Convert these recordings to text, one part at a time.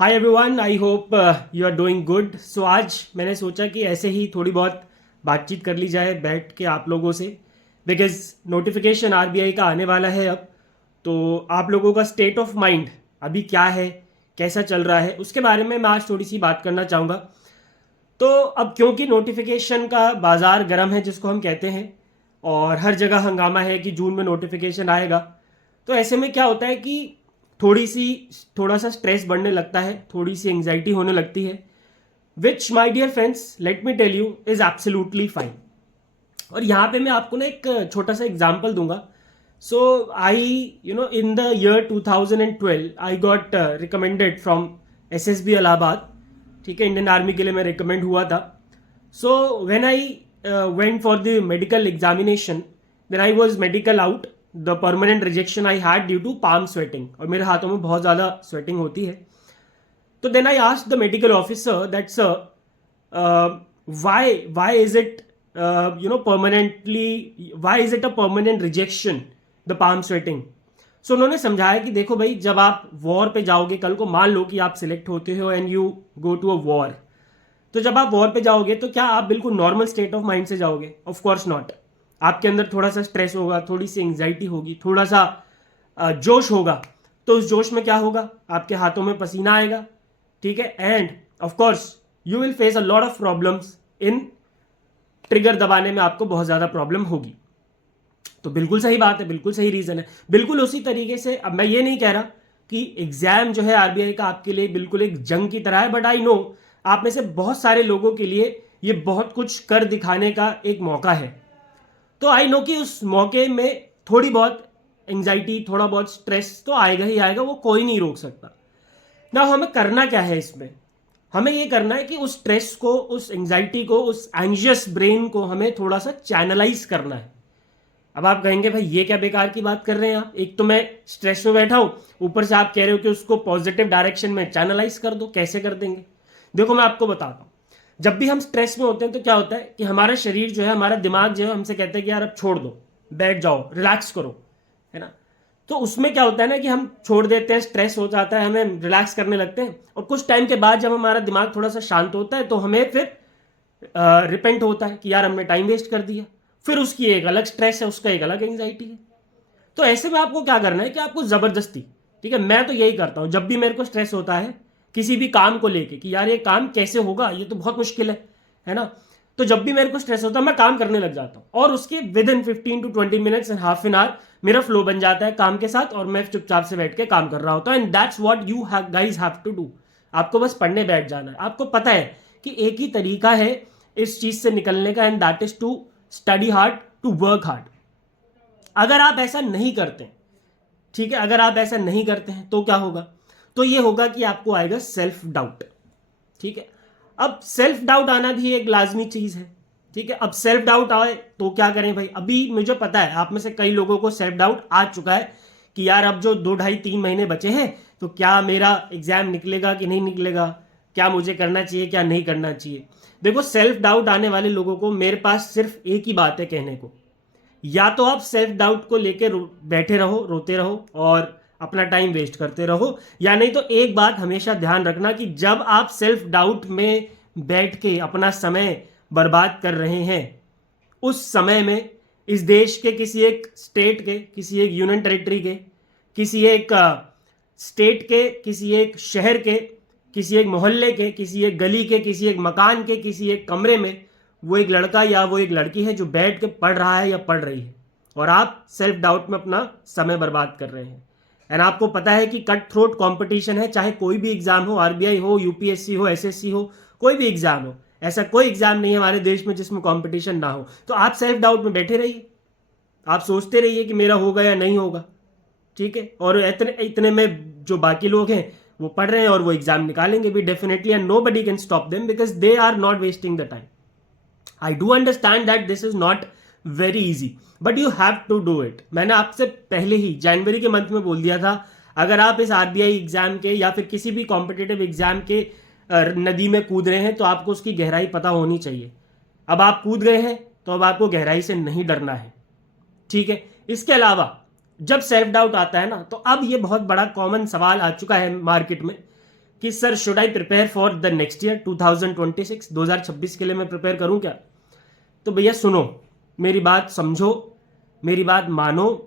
Hi everyone, I hope you are doing good. So आज मैंने सोचा कि ऐसे ही थोड़ी बहुत बातचीत कर ली जाए बैठ के आप लोगों से, बिकॉज नोटिफिकेशन आरबीआई का आने वाला है अब। तो आप लोगों का स्टेट ऑफ माइंड अभी क्या है, कैसा चल रहा है, उसके बारे में मैं आज थोड़ी सी बात करना चाहूँगा। तो अब क्योंकि नोटिफिकेशन का बाज़ार गर्म है जिसको हम कहते हैं, और हर जगह हंगामा है कि जून में नोटिफिकेशन आएगा, तो ऐसे में क्या होता है कि थोड़ा सा स्ट्रेस बढ़ने लगता है, थोड़ी सी एंग्जाइटी होने लगती है, which my dear friends let me tell you is absolutely fine. और यहाँ पे मैं आपको ना एक छोटा सा एग्जाम्पल दूंगा। So I in the year 2012 I got recommended from SSB Allahabad. ठीक है, इंडियन आर्मी के लिए मैं रिकमेंड हुआ था। So when I went for the medical examination, then I was medical out. The permanent rejection I had due to palm sweating, और मेरे हाथों में बहुत ज़्यादा स्वेटिंग होती है। तो then I asked the medical officer that sir, why is it permanently, why is it a permanent rejection, the palm sweating? सो उन्होंने समझाया कि देखो भाई, जब आप वॉर पे जाओगे, कल को मान लो कि आप सिलेक्ट होते हो and you go to a war, तो जब आप वॉर पे जाओगे तो क्या आप बिल्कुल नॉर्मल स्टेट ऑफ माइंड से जाओगे? Of course not. आपके अंदर थोड़ा सा स्ट्रेस होगा, थोड़ी सी एंग्जाइटी होगी, थोड़ा सा जोश होगा। तो उस जोश में क्या होगा? आपके हाथों में पसीना आएगा, ठीक है, end of course you will face a lot of problems in trigger दबाने में, आपको बहुत ज़्यादा प्रॉब्लम होगी। तो बिल्कुल सही बात है, बिल्कुल सही रीज़न है। बिल्कुल उसी तरीके से अब मैं ये नहीं कह रहा कि एग्जाम जो है आरबीआई का आपके लिए बिल्कुल एक जंग की तरह है, बट आई नो आप में से बहुत सारे लोगों के लिए ये बहुत कुछ कर दिखाने का एक मौका है। तो आई नो कि उस मौके में थोड़ी बहुत एंग्जाइटी, थोड़ा बहुत स्ट्रेस तो आएगा ही आएगा, वो कोई नहीं रोक सकता ना। हमें करना क्या है इसमें? हमें ये करना है कि उस स्ट्रेस को, उस एंग्जाइटी को, उस एंशियस ब्रेन को हमें थोड़ा सा चैनलाइज करना है। अब आप कहेंगे भाई ये क्या बेकार की बात कर रहे हैं आप, एक तो मैं स्ट्रेस में बैठा हूं, ऊपर से आप कह रहे हो कि उसको पॉजिटिव डायरेक्शन में चैनलाइज कर दो। कैसे कर देंगे? देखो मैं आपको बताता हूं। जब भी हम स्ट्रेस में होते हैं तो क्या होता है कि हमारा शरीर जो है, हमारा दिमाग जो है, हमसे कहता है कि यार अब छोड़ दो, बैठ जाओ, रिलैक्स करो, है ना। तो उसमें क्या होता है ना कि हम छोड़ देते हैं, स्ट्रेस हो जाता है, हमें रिलैक्स करने लगते हैं, और कुछ टाइम के बाद जब हमारा दिमाग थोड़ा सा शांत होता है तो हमें फिर रिपेंट होता है कि यार हमने टाइम वेस्ट कर दिया। फिर उसकी एक अलग स्ट्रेस है, उसका एक अलग एंग्जाइटी है। तो ऐसे में आपको क्या करना है कि आपको जबरदस्ती, ठीक है, मैं तो यही करता हूं जब भी मेरे को स्ट्रेस होता है किसी भी काम को लेके कि यार ये काम कैसे होगा, ये तो बहुत मुश्किल है ना। तो जब भी मेरे को स्ट्रेस होता है मैं काम करने लग जाता हूं, और उसके with in 15 to 20 minutes and half an hour मेरा फ्लो बन जाता है काम के साथ, और मैं चुपचाप से बैठ के काम कर रहा होता हूं। And that's what you guys have to do. आपको बस पढ़ने बैठ जाना है। आपको पता है कि एक ही तरीका है इस चीज से निकलने का, and that is to study hard, to work hard. अगर आप ऐसा नहीं करते, ठीक है, अगर आप ऐसा नहीं करते हैं तो क्या होगा? तो ये होगा कि आपको आएगा सेल्फ डाउट। ठीक है, अब सेल्फ डाउट आना भी एक लाजमी चीज है। ठीक है, अब सेल्फ डाउट आए तो क्या करें भाई? अभी मुझे पता है आप में से कई लोगों को सेल्फ डाउट आ चुका है कि यार अब जो 2 ढाई 3 महीने बचे हैं तो क्या मेरा एग्जाम निकलेगा कि नहीं निकलेगा, क्या मुझे करना चाहिए क्या नहीं करना चाहिए। देखो, सेल्फ डाउट आने वाले लोगों को मेरे पास सिर्फ एक ही बात है कहने को। या तो आप सेल्फ डाउट को लेके बैठे रहो, रोते रहो और अपना टाइम वेस्ट करते रहो, या नहीं तो एक बात हमेशा ध्यान रखना कि जब आप सेल्फ डाउट में बैठ के अपना समय बर्बाद कर रहे हैं, उस समय में इस देश के किसी एक स्टेट के, किसी एक यूनियन टेरिटरी के, किसी एक स्टेट के, किसी एक शहर के, किसी एक मोहल्ले के, किसी एक गली के, किसी एक मकान के, किसी एक कमरे में वो एक लड़का या वो एक लड़की है जो बैठ के पढ़ रहा है या पढ़ रही है, और आप सेल्फ डाउट में अपना समय बर्बाद कर रहे हैं। एंड आपको पता है कि कट थ्रोट कंपटीशन है, चाहे कोई भी एग्जाम हो, आरबीआई हो, यूपीएससी हो, एसएससी हो, कोई भी एग्जाम हो, ऐसा कोई एग्जाम नहीं है हमारे देश में जिसमें कंपटीशन ना हो। तो आप सेल्फ डाउट में बैठे रहिए, आप सोचते रहिए कि मेरा होगा या नहीं होगा, ठीक है, और इतने इतने में जो बाकी लोग हैं वो पढ़ रहे हैं और वो एग्जाम निकालेंगे भी definitely, and nobody can stop them because they are not wasting the time. I do understand that this is not very easy, but you have to do it. मैंने आपसे पहले ही जनवरी के मंथ में बोल दिया था, अगर आप इस आरबीआई एग्जाम के या फिर किसी भी कॉम्पिटेटिव एग्जाम के नदी में कूद रहे हैं तो आपको उसकी गहराई पता होनी चाहिए। अब आप कूद गए हैं तो अब आपको गहराई से नहीं डरना है, ठीक है। इसके अलावा जब सेल्फ डाउट आता है ना, तो अब ये बहुत बड़ा कॉमन सवाल आ चुका है मार्केट में कि sir should I prepare for the next year 2026 के लिए मैं प्रिपेयर करूं क्या? तो भैया सुनो, मेरी बात समझो, मेरी बात मानो.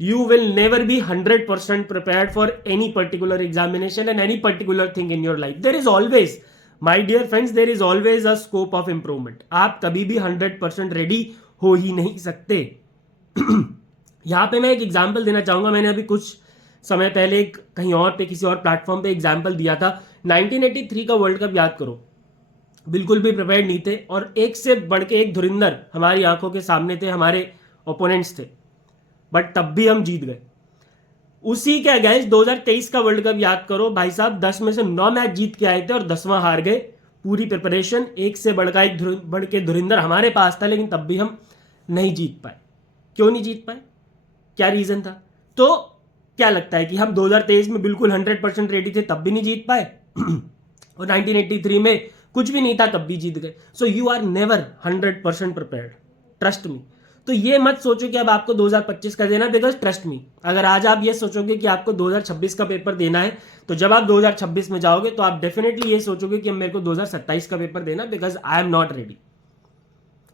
You will never be 100% prepared for any particular examination and any particular thing in your life. There is always, my dear friends, there is always a scope of improvement. आप कभी भी 100% रेडी हो ही नहीं सकते. यहाँ पे मैं एक एग्जाम्पल देना चाहूंगा. मैंने अभी कुछ समय पहले कहीं और पे किसी और प्लेटफॉर्म पे एग्जाम्पल दिया था. 1983 का वर्ल्ड कप याद करो. बिल्कुल भी प्रिपेयर्ड नहीं थे और एक से बढ़ के एक धुरिंदर हमारी आंखों के सामने थे, हमारे ओपोनेंट्स थे, बट तब भी हम जीत गए. उसी के अगेंस्ट 2023 का वर्ल्ड कप याद करो. भाई साहब 10 में से 9 मैच जीत के आए थे और 10वां हार गए. पूरी प्रिपरेशन एक से बढ़ के धुरिंदर हमारे पास था, लेकिन तब भी हम नहीं जीत पाए. क्यों नहीं जीत पाए? क्या रीजन था? तो क्या लगता है कि हम 2023 में बिल्कुल 100% रेडी थे तब भी नहीं जीत पाए और 1983 में कुछ भी नहीं था तब भी जीत गए? So you are never 100% prepared, trust me. तो ये मत सोचो कि अब आपको 2025 का देना, बिकॉज ट्रस्ट मी, अगर आज आप ये सोचोगे कि आपको 2026 का पेपर देना है, तो जब आप 2026 में जाओगे तो आप डेफिनेटली ये सोचोगे कि अब मेरे को 2027 का पेपर देना, because I am not ready.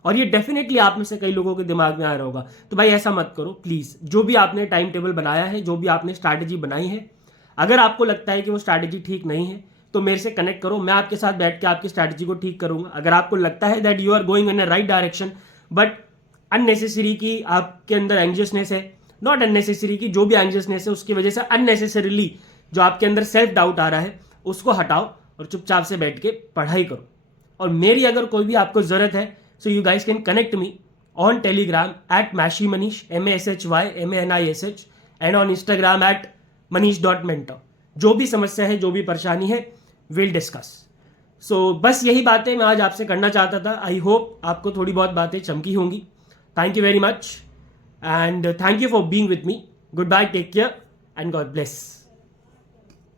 और ये डेफिनेटली आप में से कई लोगों के दिमाग में आ रहा होगा. तो भाई ऐसा मत करो प्लीज. जो भी आपने टाइम टेबल बनाया है, जो भी आपने स्ट्रैटेजी बनाई है, अगर आपको लगता है कि वो स्ट्रैटेजी ठीक नहीं है तो मेरे से कनेक्ट करो. मैं आपके साथ बैठ के आपकी स्ट्रैटेजी को ठीक करूंगा. अगर आपको लगता है that you are going in a right direction, but unnecessary की आपके अंदर एंग्जियसनेस है, नॉट अननेसेसरी की, जो भी एंग्जियसनेस है उसकी वजह से अननेसेसरीली जो आपके अंदर सेल्फ डाउट आ रहा है उसको हटाओ और चुपचाप से बैठ के पढ़ाई करो. और मेरी अगर कोई भी आपको जरूरत है, so you guys can connect me on Telegram @mashimanish MASHYMANISH and on Instagram @manish.mentor. जो भी समस्या है, जो भी परेशानी है, विल डिस्कस. सो बस यही बातें मैं आज आपसे करना चाहता था. आई होप आपको थोड़ी बहुत बातें चमकी होंगी. Thank you very much and thank you for being with me. Goodbye, take care and God bless.